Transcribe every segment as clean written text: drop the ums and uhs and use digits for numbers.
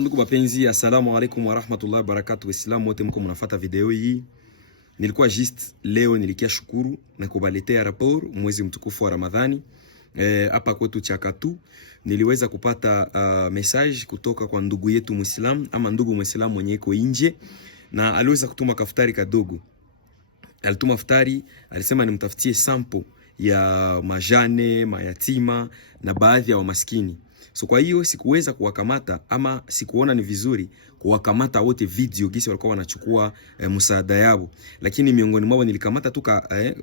Ndugu mapenzi, assalamu alaikum wa rahmatullahi wa barakatuh. Waislamu wote mko mnafuata video hii. Nilikuwa leo nilikia shukuru na kubaletea rapport mwezi mtukufu wa Ramadhani. Hapa kwetu Chakatu niliweza kupata message kutoka kwa ndugu yetu Muislamu ama ndugu Muislamu mwenye iko nje, na aliweza kutuma kaftari kadogo. Alituma futari, alisema nimtafutie sample ya majane, mayatima na baadhi ya wamaskini. So kwa hiyo sikuweza kuwakamata ama sikuona ni vizuri kuwakamata wote video gisi walikuwa wanachukua msaada yao, lakini miongoni mwao nilikamata tu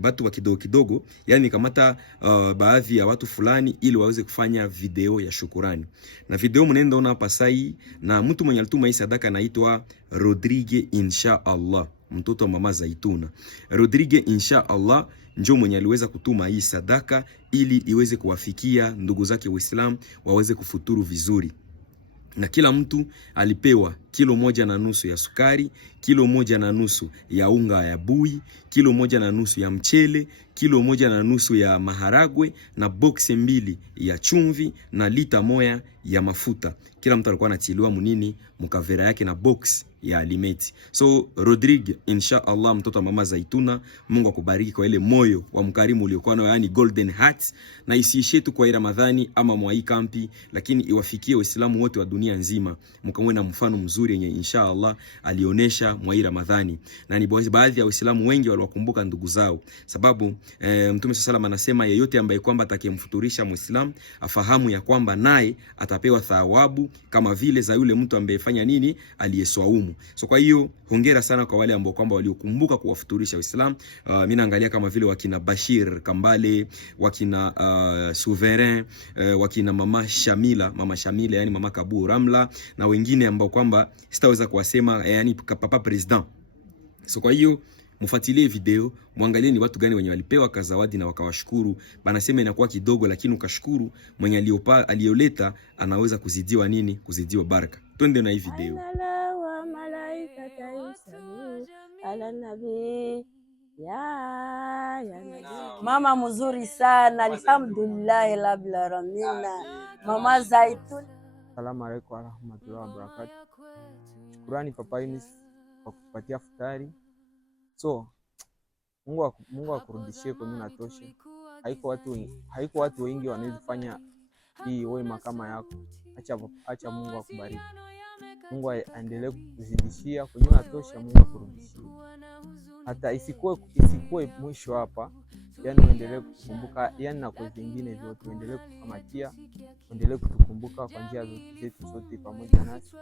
watu wa kidogo kidogo, yani nikamata baadhi ya watu fulani ili waweze kufanya video ya shukurani. Na video mnaenda ona hapa sai, na mtu mwenye alituma hii sadaka anaitwa Rodrigue Inshallah, mtoto wa mama Zaituna. Rodrigue Inshallah njoo mwenye aliweza kutuma hii sadaka ili iweze kuwafikia ndugu zake Waislamu waweze kufuturu vizuri. Na kila mtu alipewa kilo 1.5 ya sukari, kilo 1.5 ya unga ya bui, kilo 1.5 ya mchele, kilo 1.5 ya maharagwe na boksi 2 ya chumvi na lita 1 ya mafuta. Kila mtu alikuwa anatiliwa munini mukavera yake na box ya alimeti. So Rodrigue Inshallah, mtoto wa mama Zaituna, Mungu akubariki kwa ile moyo wa mkarimu uliokuwa nayo, yani golden heart, na isiishie tu kwa Ramadhani ama mwa hii kampi, lakini iwafikie Waislamu wote wa dunia nzima. Mkamwe na mfano mzuri yenye Inshallah alionesha mwa hii Ramadhani, na ni baadhi ya Waislamu wengi waliwakumbuka ndugu zao, sababu Mtume sallallahu anasema yeyote ambaye kwamba atakayemfuturisha Muislamu afahamu ya kwamba naye atapewa thawabu kama vile za yule mtu ambaye fanya nini, aliyeswaumu. So kwa hiyo hongera sana kwa wale ambao kwamba waliokumbuka kuwafuturisha Waislamu. Mimi naangalia kama vile wakina Bashir Kambale, wakina Souverain, wakina mama Shamila yani mama Kabu Ramla, na wengine ambao kwamba sitaweza kuwasema, yani papa president. So kwa hiyo mfuatilie video, muangalie ni watu gani wenye walipewa kazawadi na wakawashukuru. Banasema inakuwa kidogo, lakini ukashukuru mwenye aliyoleta anaweza kuzidiwa nini, kuzidiwa baraka. Twende na hii video. Mama mzuri sana, alhamdulillah rabbil alamin. Mama Zaituna. Asalamu alaykum wa rahmatullahi wa barakatuh. Shukrani Papa Yunus kwa kupatia futari. So Mungu akurudishie kwa nini natosha. Haiko watu wengi wanaweza fanya hii wema kama yako. Acha Mungu akubariki. Mungu aendelee kuzidishia kwa nini natosha. Mungu akurudishie. Hata isikuwe mwisho hapa. Yani uendelee kukumbuka, yani na kwa vingine vyote uendelee kukamatia, uendelee kutukumbuka kwa njia zetu zote pamoja nasi.